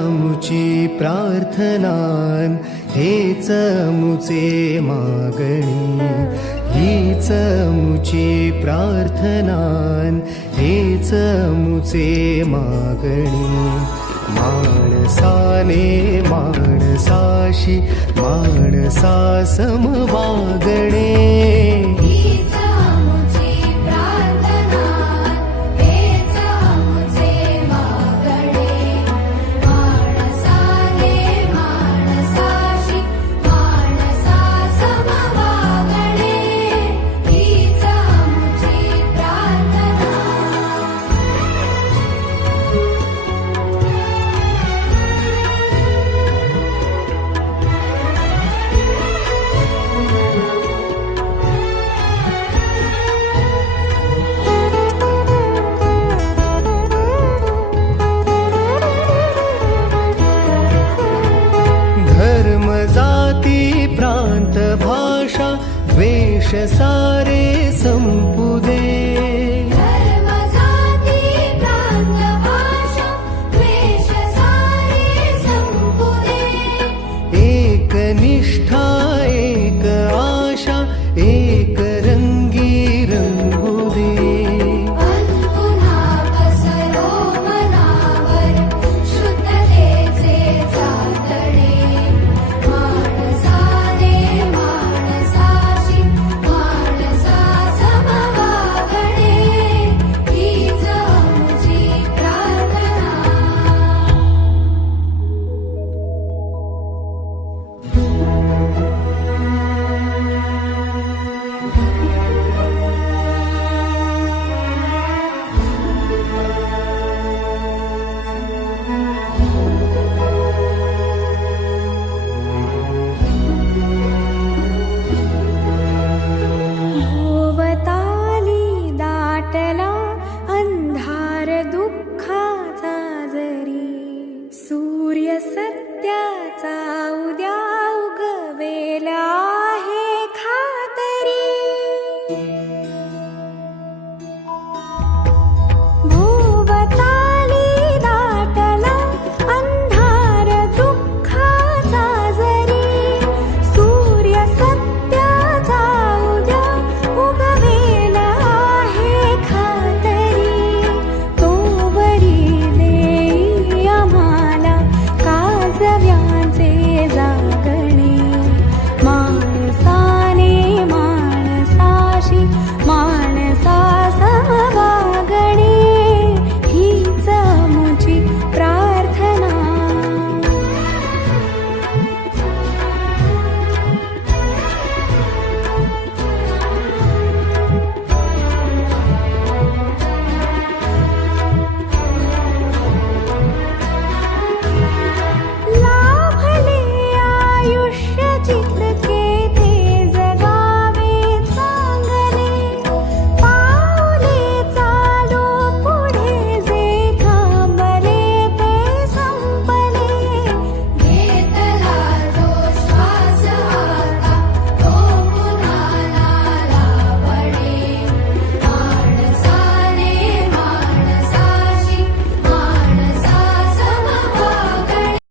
मुची प्रार्थनान हे चमुचे मागणी. हीच मुची प्रार्थनान हेच मुचे मागणी. माणसाने माणसाशी माणसासम वागणे सारे सूर्य सत्याचा उद्या उगवे